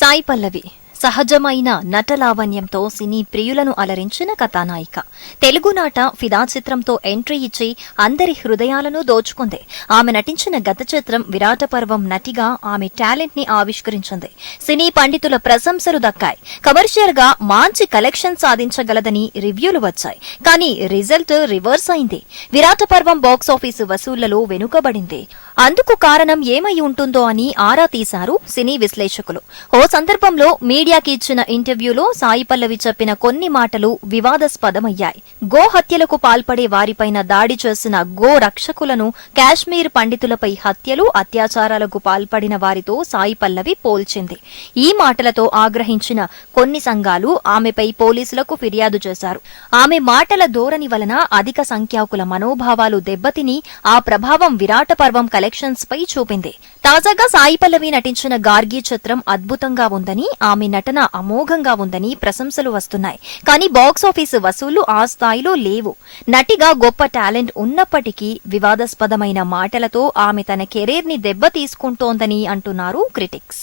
సాయి పల్లవి సహజమైన నటలావణ్యంతో సినీ ప్రియులను అలరించిన కథానాయిక. తెలుగునాట ఫిదా చిత్రంతో ఎంట్రీ ఇచ్చి అందరి హృదయాలను దోచుకుంది. ఆమె నటించిన గత చిత్రం విరాట పర్వం నటిగా ఆమె టాలెంట్ని ఆవిష్కరించింది. సినీ పండితుల ప్రశంసలు దక్కాయి. కమర్షియల్గా మంచి కలెక్షన్ సాధించగలదని రివ్యూలు వచ్చాయి. కానీ రిజల్ట్ రివర్స్ అయింది. విరాట పర్వం బాక్స్ ఆఫీసు వసూళ్ళలో వెనుకబడింది. అందుకు కారణం ఏమై ఉంటుందో అని ఆరా తీశారు సినీ విశ్లేషకులు. ఓ సందర్భంలో మీడియా మీడియాకి ఇచ్చిన ఇంటర్వ్యూలో సాయి పల్లవి చెప్పిన కొన్ని మాటలు వివాదాస్పదమయ్యాయి. గో హత్యలకు పాల్పడే వారిపైన దాడి చేసిన గో రక్షకులను కాశ్మీర్ పండితులపై హత్యలు అత్యాచారాలకు పాల్పడిన వారితో సాయి పల్లవి పోల్చింది. ఈ మాటలతో ఆగ్రహించిన కొన్ని సంఘాలు ఆమెపై పోలీసులకు ఫిర్యాదు చేశారు. ఆమె మాటల ధోరణి వలన అధిక సంఖ్యాకుల మనోభావాలు దెబ్బతిని ఆ ప్రభావం విరాట పర్వం కలెక్షన్స్ పై చూపింది. తాజాగా సాయి పల్లవి నటించిన గార్గి చిత్రం అద్భుతంగా ఉందని ఆమె నటన అమోఘంగా ఉందని ప్రశంసలు వస్తున్నాయి. కానీ బాక్స్ ఆఫీసు వసూళ్ళు ఆ స్థాయిలో లేవు. నటిగా గొప్ప టాలెంట్ ఉన్నప్పటికీ వివాదాస్పదమైన మాటలతో ఆమె తన కెరీర్ని దెబ్బ తీసుకుంటోందని అంటున్నారు క్రిటిక్స్.